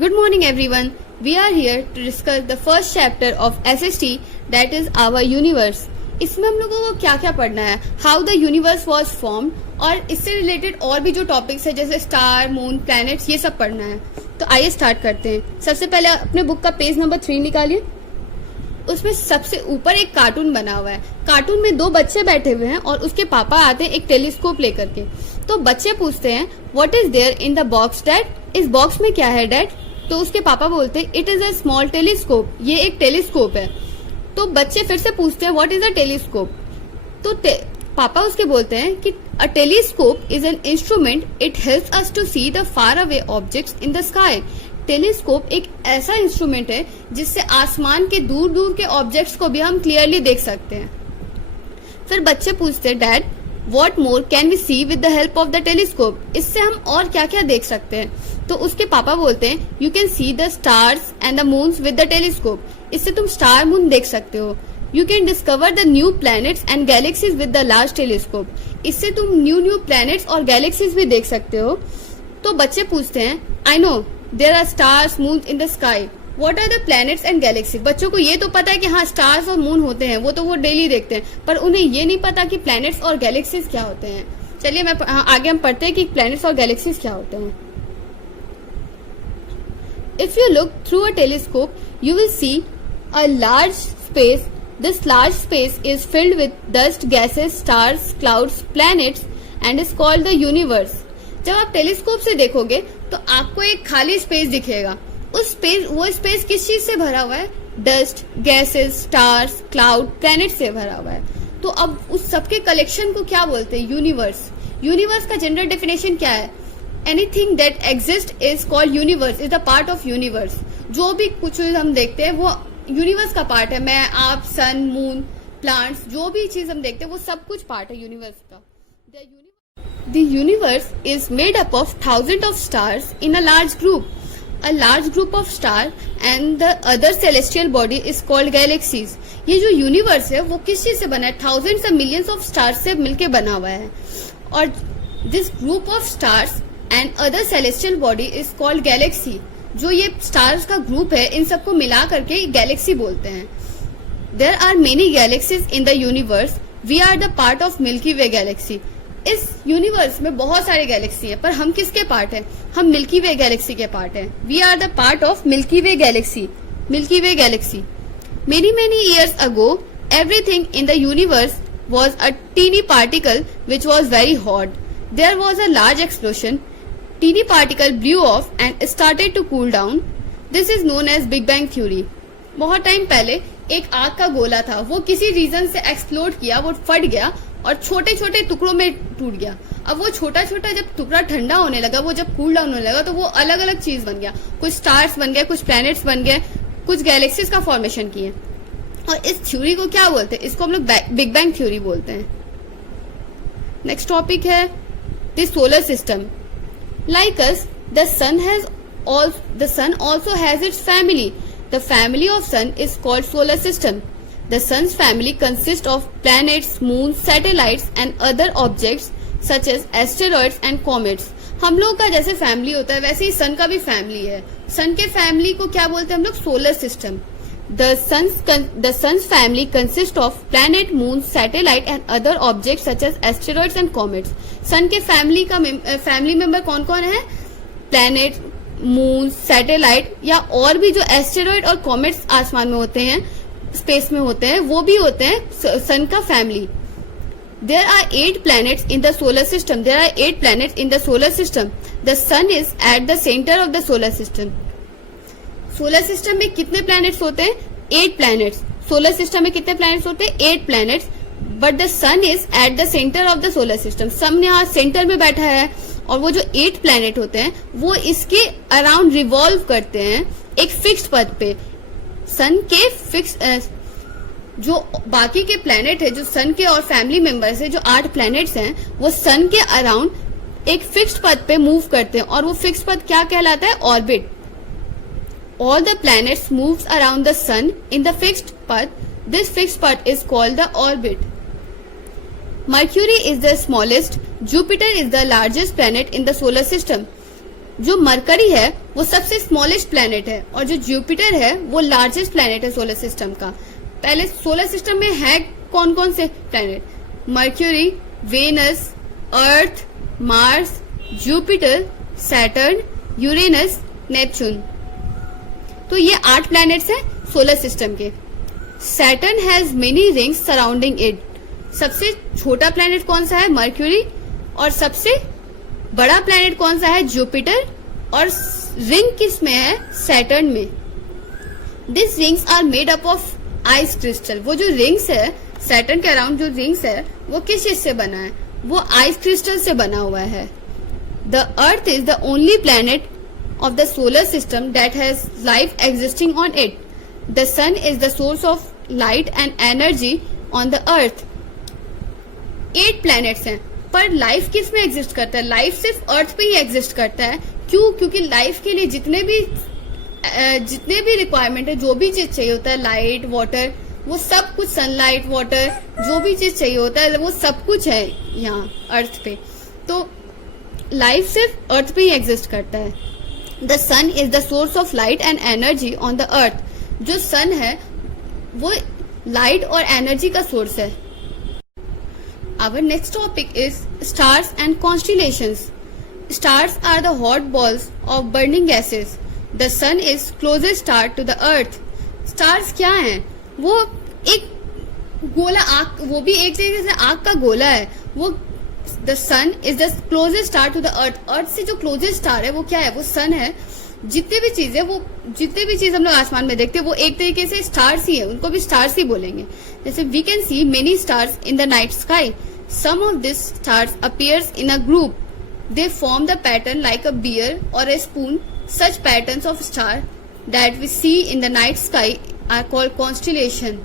Good morning everyone. We are here to discuss the first chapter of SST, that is our universe. इसमें हम लोगों को क्या क्या पढ़ना है, how the universe was form, और इससे रिलेटेड और भी जो टॉपिक्स है जैसे स्टार, मून, प्लैनेट्स, ये सब पढ़ना है. तो आइए स्टार्ट करते हैं. सबसे पहले अपने बुक का पेज नंबर 3 निकालिए. उसमें सबसे ऊपर एक कार्टून बना हुआ है. कार्टून में 2 बच्चे बैठे हुए हैं और उसके पापा आते हैं एक टेलीस्कोप लेकर के. तो बच्चे पूछते हैं what is there in the box dad, इस बॉक्स में क्या है डैड. तो उसके पापा बोलते हैं it is a small telescope, ये एक टेलीस्कोप है. तो बच्चे फिर से पूछते हैं व्हाट इज अ टेलीस्कोप. तो पापा उसके बोलते हैं कि a telescope is an instrument, it helps us to see the far away objects in the sky. Telescope एक ऐसा इंस्ट्रूमेंट है जिससे आसमान के दूर दूर के ऑब्जेक्ट्स को भी हम क्लियरली देख सकते हैं. फिर बच्चे पूछते हैं dad what more can we see with the help of the telescope, इससे हम और क्या क्या देख सकते हैं. तो उसके पापा बोलते हैं you can see the stars and the moons with the telescope, इससे तुम स्टार मून देख सकते हो. You can discover the new planets and galaxies with the large telescope, इससे तुम न्यू प्लैनेट्स और गैलेक्सीज भी देख सकते हो. तो बच्चे पूछते हैं I know there are stars moon in the sky, what are the planets and galaxy. बच्चों को ये तो पता है कि हाँ स्टार्स और मून होते हैं, वो तो वो डेली देखते हैं, पर उन्हें ये नहीं पता कि प्लैनेट्स और गैलेक्सीज क्या होते हैं. चलिए आगे हम पढ़ते हैं कि प्लैनेट्स और गैलेक्सीज क्या होते हैं. If you look through a telescope, you will see a large space. This large space is filled with dust, gases, stars, clouds, planets and is called the universe. जब आप टेलीस्कोप से देखोगे तो आपको एक खाली स्पेस दिखेगा. वो स्पेस किस चीज से भरा हुआ है? Dust, gases, stars, cloud, planet से भरा हुआ है. तो अब उस सबके कलेक्शन को क्या बोलते हैं? यूनिवर्स. यूनिवर्स का जनरल डेफिनेशन क्या है? Anything that exists is called universe, is the part of universe. जो भी कुछ हम देखते हैं वो यूनिवर्स का पार्ट है. मैं, आप, सन, मून, प्लांट्स, जो भी चीज हम देखते हैं वो सब कुछ पार्ट है यूनिवर्स का. The universe is made up of thousands of stars in a large group. A large group of stars and the other celestial body is called galaxies. ये जो यूनिवर्स है वो किस चीज से बना है? थाउजेंड्स और मिलियंस ऑफ स्टार्स से मिलके बना हुआ है. और this group of stars and other celestial body is called Galaxy. जो ये स्टार्स का ग्रुप है इन सबको मिला करके गैलेक्सी बोलते हैं. There are many galaxies in the universe, we are the part of Milky Way galaxy. इस यूनिवर्स में बहुत सारे गैलेक्सी है, पर हम किसके पार्ट है? हम मिल्की वे गैलेक्सी के पार्ट है. We are the part of Milky Way galaxy. Milky Way galaxy. Many years ago everything in the universe was a tiny particle which was very hot. There was a large explosion. Teeny particle blew off and started to cool down. This is known as Big Bang Theory. बहुत time पहले एक आग का गोला था, वो किसी reason से एक्सप्लोड किया, वो फट गया और छोटे छोटे टुकड़ों में टूट गया. अब वो छोटा छोटा जब टुकड़ा ठंडा होने लगा, वो जब कूल डाउन होने लगा तो वो अलग अलग चीज बन गया. कुछ स्टार्स बन गए, कुछ प्लैनेट्स बन गए, कुछ गैलेक्सीज का फॉर्मेशन किए. और इस थ्योरी को क्या बोलते हैं? इसको हम लोग बिग बैंग थ्योरी बोलते हैं. नेक्स्ट टॉपिक है the solar system. Like us, the sun also has its family. The family of sun is called solar system. The sun's family consists of planets, moons, satellites and other objects such as asteroids and comets. हम लोग का जैसे family होता है वैसे ही सन का भी family है. सन के फैमिली को क्या बोलते हैं हम लोग? Solar system. The sun's family consists of planet, moon, satellite and other objects such as asteroids and comets. सन के फैमिली का फैमिली मेंबर कौन कौन है? प्लैनेट, मून, सैटेलाइट या और भी जो एस्टेरॉइड और कॉमेट्स आसमान में होते हैं, स्पेस में होते हैं, वो भी होते हैं सन का family. There are 8 planets in the solar system. There are 8 planets in the solar system. The sun is at the center of the solar system. Solar system में कितने प्लैनेट्स होते हैं? 8 प्लैनेट्स. सोलर सिस्टम में कितने planets होते हैं? 8 planets. But the sun is at the centre of the solar system. Sun यहाँ centre में बैठा है और वो जो 8 प्लैनेट होते हैं वो इसके अराउंड रिवॉल्व करते हैं एक फिक्स्ड पथ पे. सन के फिक्स जो बाकी के प्लैनेट है, जो सन के और फैमिली मेंबर्स है, जो 8 प्लैनेट्स हैं, वो सन के अराउंड एक फिक्स्ड पथ पे मूव करते हैं और वो फिक्स्ड पथ क्या कहलाता है? Orbit. All the planets moves around the sun in the fixed path. This fixed path is called the orbit. Mercury is the smallest. Jupiter is the largest planet in the solar system. जो mercury है वो सबसे smallest planet है और जो Jupiter है वो largest planet है सोलर सिस्टम का। पहले सोलर सिस्टम में है कौन कौन से planet? Mercury, Venus, Earth, Mars, Jupiter, Saturn, Uranus, Neptune. तो ये 8 प्लैनेट्स हैं सोलर सिस्टम के। Saturn has many rings surrounding it. सबसे छोटा प्लैनेट कौन सा है? मर्क्यूरी। और सबसे बड़ा प्लैनेट कौन सा है? जुपिटर। और रिंग किस में है? सैटर्न में। This rings are made up of ice crystal. वो जो रिंग्स है सैटर्न के अराउंड जो रिंग्स है वो किस चीज से बना है? वो आइस क्रिस्टल से बना हुआ है। The earth is the only planet of the solar system that has life existing on it. The sun is the source of light and energy on the earth. 8 planets हैं पर life किस में exist करता है? Life सिर्फ अर्थ पे ही exist करता है। क्यों? क्योंकि लाइफ के लिए जितने भी रिक्वायरमेंट है, जो भी चीज चाहिए होता है, लाइट, वाटर, वो सब कुछ, सनलाइट, वाटर, जो भी चीज चाहिए होता है वो सब कुछ है यहाँ अर्थ पे। तो लाइफ सिर्फ अर्थ पे ही एग्जिस्ट करता है। The sun is the source of light and energy on the earth. जो सन है वो लाइट और एनर्जी का सोर्स है। Our next topic is stars and constellations. Stars are the hot balls of burning gases. The sun is closest star to the earth. Stars क्या हैं? वो एक गोला आग, वो भी एक तरीके से आग का गोला है। वो the sun is the closest star to the earth. Earth से जो क्लोजेस्ट स्टार है वो क्या है? वो सन है। जितने भी चीज हम लोग आसमान में देखते हैं वो एक तरीके से स्टार्स ही है, उनको भी स्टार्स ही बोलेंगे। जैसे we can see many stars in the night sky. Some of this stars appears in a group. They form the pattern like a bear और a spoon. Such patterns of star that we see in the night sky are called constellation.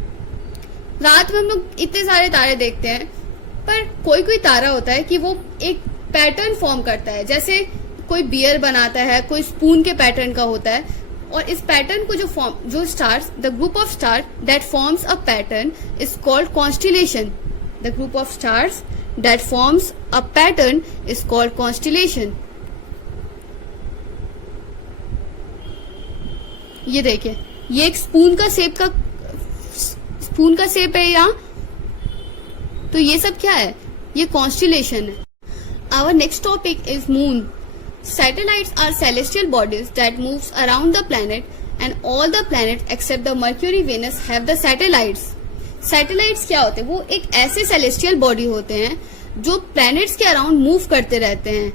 रात में हम लोग इतने सारे तारे देखते हैं पर कोई कोई तारा होता है कि वो एक पैटर्न फॉर्म करता है। जैसे कोई बियर बनाता है, कोई स्पून के पैटर्न का होता है। और इस पैटर्न को जो stars, the group of star that forms a pattern is called constellation. The group of stars that forms a pattern is called constellation. ये देखिए, ये एक स्पून का शेप है यहाँ। तो ये सब क्या है? ये कॉन्स्टिलेशन है। Our next topic is moon. Satellites are celestial bodies that moves around the planet and all the planet except the Mercury, Venus have the satellites. Satellites क्या होते हैं? वो एक ऐसे सेलेस्टियल बॉडी होते हैं जो प्लैनेट्स के अराउंड मूव करते रहते हैं।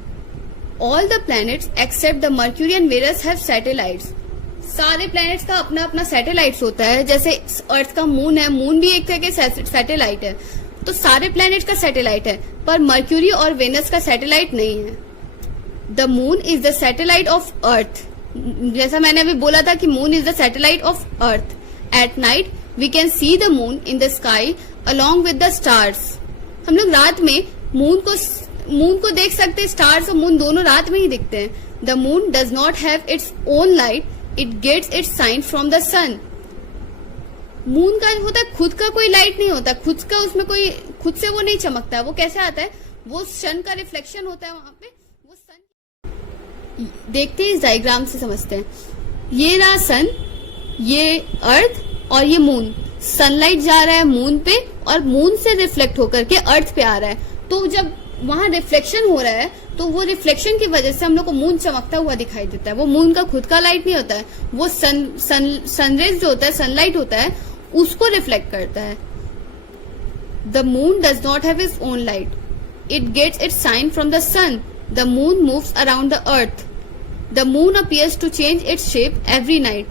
All the planets except the Mercury and Venus have satellites. सारे प्लैनेट्स का अपना अपना सैटेलाइट्स होता है। जैसे अर्थ का मून है, मून भी एक तरह के सैटेलाइट है। तो सारे प्लैनेट का सैटेलाइट है पर मर्क्यूरी और वेनस का सैटेलाइट नहीं है। The moon is the satellite of earth. जैसा मैंने अभी बोला था कि moon is the satellite of earth. At night we can see the moon in the sky along with the stars. हम लोग रात में मून को देख सकते हैं। स्टार्स और मून दोनों रात में ही दिखते हैं। The moon does not have its own light, it gets its shine from the sun. Moon का होता है खुद का कोई लाइट नहीं होता, खुद से वो नहीं चमकता। वो कैसे आता है? वो सन का रिफ्लेक्शन होता है वहां पे। वो सन देखते हैं, इस डायग्राम से समझते हैं। ये रहा सन, ये अर्थ और ये मून। सनलाइट जा रहा है मून पे और मून से रिफ्लेक्ट होकर के अर्थ पे आ रहा है। तो जब वहां रिफ्लेक्शन हो रहा है तो वो रिफ्लेक्शन की वजह से हम लोग को मून चमकता हुआ दिखाई देता है। वो मून का खुद का लाइट नहीं होता है, वो सनरेज जो होता है, सनलाइट होता है, उसको रिफ्लेक्ट करता है। The moon does not have its own light, it gets its shine from the sun. The moon moves around the earth. The moon appears to change its shape every night.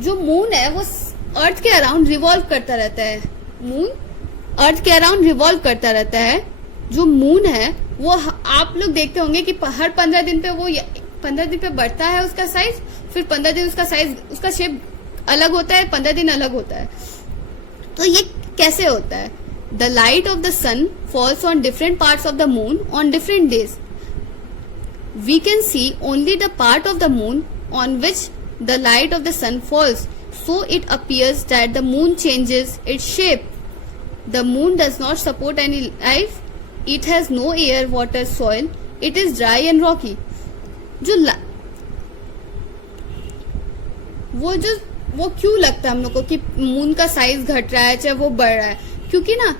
जो moon है वो अर्थ के around revolve करता रहता है। Moon earth के around revolve करता रहता है। जो मून है वो आप लोग देखते होंगे कि हर 15 दिन पे बढ़ता है उसका साइज, फिर 15 दिन उसका शेप अलग होता है, 15 दिन अलग होता है। तो ये कैसे होता है? The light of the sun falls on different parts of the moon on different days. We can see only the part of the moon on which the light of the sun falls, so it appears that the moon changes its shape. The moon does not support any life. It has no air, water, soil. It is dry and rocky. वो क्यों लगता है हम लोग को कि moon का size घट रहा है चाहे वो बढ़ रहा है, क्योंकि ना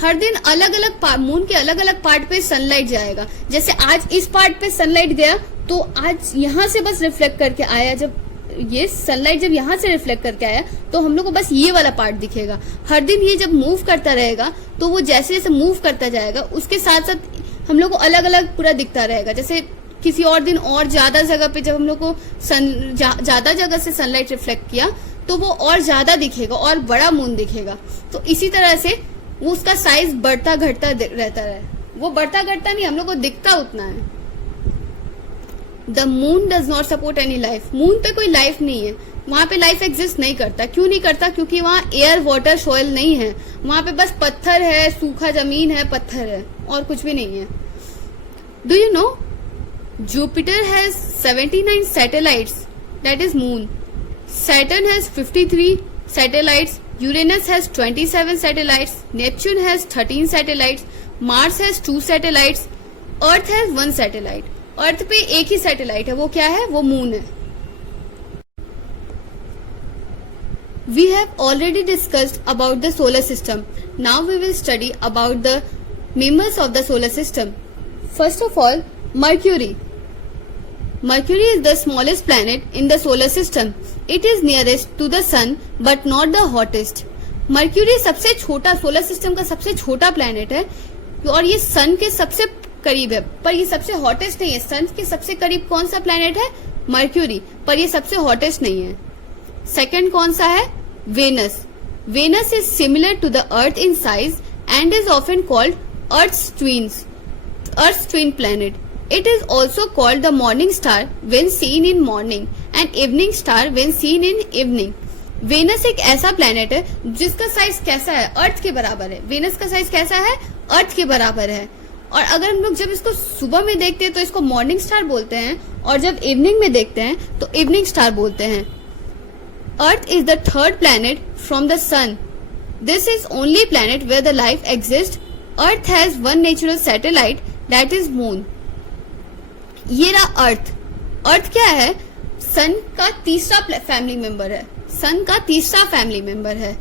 हर दिन अलग अलग मून के अलग अलग पार्ट पे सनलाइट जाएगा। जैसे आज इस पार्ट पे सनलाइट गया तो आज यहाँ से बस रिफ्लेक्ट करके आया, जब ये सनलाइट जब यहाँ से रिफ्लेक्ट करके आया तो हम लोग को बस ये वाला पार्ट दिखेगा। हर दिन ये जब मूव करता रहेगा तो वो जैसे जैसे मूव करता जाएगा उसके साथ साथ हम लोग को अलग अलग पूरा दिखता रहेगा। जैसे किसी और दिन और ज्यादा जगह पे जब हम लोग को ज्यादा जगह से सनलाइट रिफ्लेक्ट किया तो वो और ज्यादा दिखेगा और बड़ा मून दिखेगा। तो इसी तरह से वो उसका साइज बढ़ता घटता रहता है। वो बढ़ता घटता नहीं, हम लोग को दिखता उतना है। The moon does not support any life. Moon पे कोई लाइफ नहीं है, वहां पे लाइफ एग्जिस्ट नहीं करता। क्यों नहीं करता? क्योंकि वहां एयर वाटर सॉइल नहीं है, वहां पे बस पत्थर है, सूखा जमीन है, पत्थर है और कुछ भी नहीं है। Do you know Jupiter has 79 satellites, that is moon. Saturn has 53 satellites. Uranus has 27 satellites. Neptune has 13 satellites. Mars has 2 satellites. Earth has 1 satellite. Earth पे एक ही सैटेलाइट है, वो क्या है? वो मून है। We have already discussed about the solar system. Now we will study about the members of the solar system. First of all, Mercury. Mercury is the smallest planet in the solar system. It is nearest to the sun but not the hottest. Mercury सबसे छोटा, solar system का सबसे छोटा planet है और ये सन के सबसे करीब है, पर ये सबसे हॉटेस्ट नहीं है। सन के सबसे करीब कौन सा प्लैनेट है? मर्क्यूरी, पर ये सबसे हॉटेस्ट नहीं है। सेकंड कौन सा है? Venus. Venus is similar to the earth in size and is often called Earth's twin planet. It is also called the morning star when seen in morning and evening star when seen in evening. Venus एक ऐसा planet है जिसका size कैसा है? अर्थ के बराबर है। Venus का साइज कैसा है? अर्थ के बराबर है। और अगर हम लोग जब इसको सुबह में देखते हैं तो इसको मॉर्निंग स्टार बोलते हैं और जब इवनिंग में देखते हैं तो इवनिंग स्टार बोलते हैं। Earth is the third planet from the sun. This is only planet where the life exist. Earth has one natural satellite that is moon. ये रहा अर्थ. अर्थ क्या है? सन का तीसरा फैमिली मेंबर है। सन का तीसरा फैमिली मेंबर है।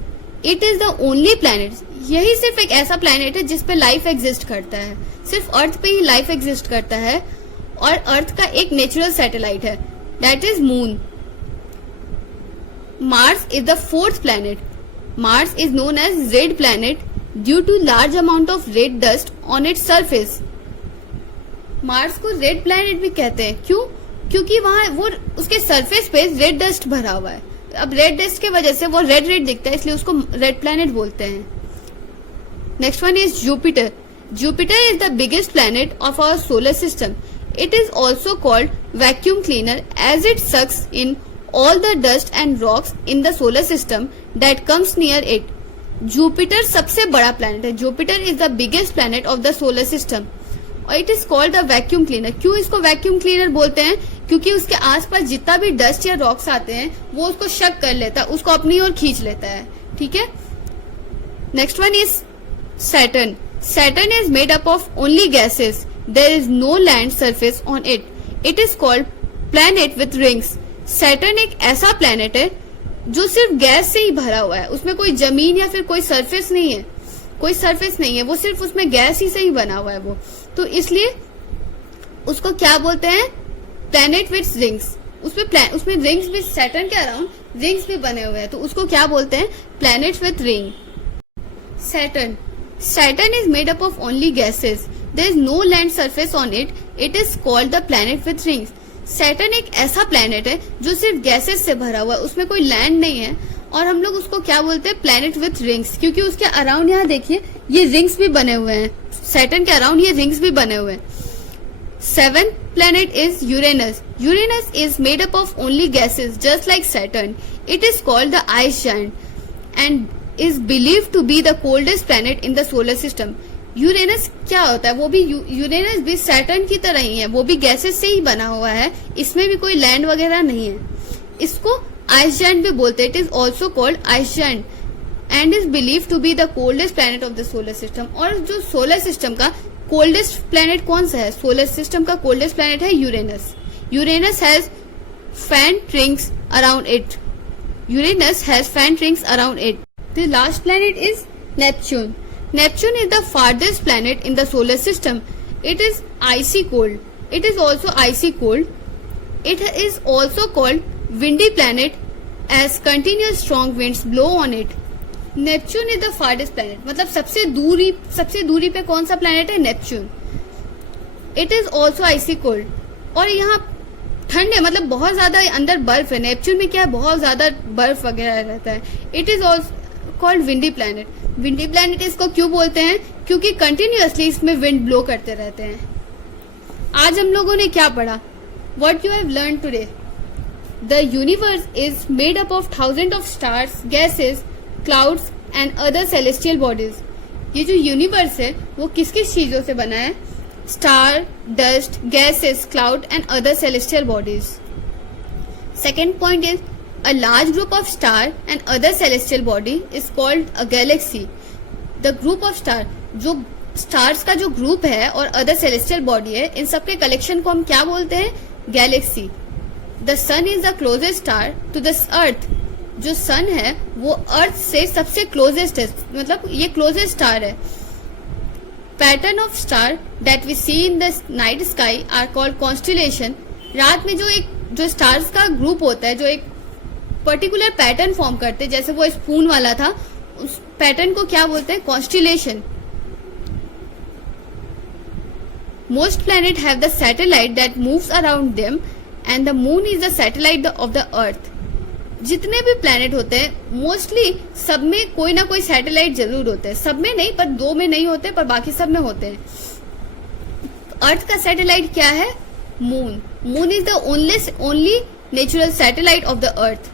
It is the only planet. यही सिर्फ एक ऐसा प्लैनेट है जिसपे लाइफ एग्जिस्ट करता है। सिर्फ अर्थ पे ही लाइफ एग्जिस्ट करता है और अर्थ का एक नेचुरल सैटेलाइट है that is moon. Mars is the fourth planet. Mars is known as red planet due to large amount of red dust on its surface. Mars को रेड प्लैनेट भी कहते हैं। क्यों? क्योंकि वहां वो उसके सरफेस पे रेड डस्ट भरा हुआ है। अब रेड डस्ट के वजह से वो रेड रेड दिखता है, इसलिए उसको रेड प्लैनेट बोलते हैं. Next one is Jupiter. Jupiter is the biggest planet of our solar system. It is also called vacuum cleaner as it sucks in all the dust and rocks in the solar system that comes near it. Jupiter सबसे बड़ा planet है. Jupiter is the biggest planet of the solar system और it is called the vacuum cleaner. क्यों इसको vacuum cleaner बोलते हैं? क्योंकि उसके आसपास जितना भी डस्ट या रॉक्स आते हैं वो उसको शक कर लेता है, उसको अपनी ओर खींच लेता है. ठीक है. Next one is Saturn. Saturn is made up of only gases. There is no land surface on it. It is called planet with rings. Saturn एक ऐसा प्लैनेट है जो सिर्फ गैस से ही भरा हुआ है. उसमें कोई जमीन या फिर कोई सरफेस नहीं है. कोई सरफेस नहीं है, वो सिर्फ उसमें गैस ही से ही बना हुआ है वो. तो इसलिए उसको क्या बोलते हैं? Planet with rings. उसमें रिंग्स भी, सैटर्न के अराउंड रिंग्स भी बने हुए हैं, तो उसको क्या बोलते हैं? Planet with ring. Saturn. Saturn is made up of only gases. There is no land surface on it. It is called the planet with rings. Saturn एक ऐसा प्लैनेट है जो सिर्फ गैसेस से भरा हुआ है, उसमें कोई लैंड नहीं है और हम लोग उसको क्या बोलते हैं? Planet with rings. क्योंकि उसके अराउंड यहाँ देखिए ये रिंग्स भी बने हुए हैं. सैटर्न के अराउंड ये रिंग्स भी बने हुए हैं. Seventh planet is Uranus. Uranus is made up of only gases just like Saturn. It is called the ice giant and is believe to be the coldest planet in the solar system. Uranus क्या होता है? वो भी Uranus भी Saturn की तरह ही है, वो भी गैसेस से ही बना हुआ है. इसमें भी कोई लैंड वगैरह नहीं है. इसको आइस जायंट भी बोलते हैं. It is also called ice giant and is believe to be the coldest planet of the solar system. और जो सोलर सिस्टम का कोल्डेस्ट प्लैनेट कौन सा है? सोलर सिस्टम का कोल्डेस्ट प्लैनेट है Uranus. Uranus has faint rings around it. Uranus has faint rings around it. The last planet is Neptune. Neptune is the farthest planet in the solar system. It is icy cold. It is also icy cold. It is also called windy planet as continuous strong winds blow on it. Neptune is the farthest planet, मतलब सबसे दूरी पे कौन सा planet है? Neptune. It is also icy cold, और यहाँ ठंड है, मतलब बहुत ज्यादा अंदर बर्फ है. नेपच्यून में क्या है, बहुत ज्यादा बर्फ वगैरह रहता है. It is also called windy planet. Windy planet इसको क्यों बोलते हैं? क्योंकि कंटिन्यूअसली इसमें विंड ब्लो करते रहते हैं. आज हम लोगों ने क्या पढ़ा? What you have learn today? The universe is made up of thousand of stars, gases, clouds and other celestial bodies. ये जो यूनिवर्स है वो किस किस चीजों से बना है? Star, dust, gases, cloud and other celestial bodies. Second point is a large group of star and other celestial body is called a Galaxy. The group of star, जो स्टार्स का जो ग्रुप है और अदर सेलेस्टियल बॉडी है, इन सबके collection को हम क्या बोलते हैं? Galaxy. The sun is the closest star to the earth. जो सन है वो अर्थ से सबसे क्लोजेस्ट है, मतलब ये क्लोजेस्ट स्टार है. Pattern of star that we see in the night sky are called constellation. रात में जो स्टार्स का ग्रुप होता है, जो एक पर्टिकुलर पैटर्न फॉर्म करते हैं, जैसे वो स्पून वाला था, उस पैटर्न को क्या बोलते हैं? Constellation. Most planet have the satellite that moves around them and the moon is the satellite of the earth. जितने भी प्लैनेट होते हैं मोस्टली सब में कोई ना कोई सैटेलाइट जरूर होते हैं. सब में नहीं, पर 2 में नहीं होते, पर बाकी सब में होते हैं. अर्थ का सैटेलाइट क्या है? Moon. Moon is the only natural satellite of the earth.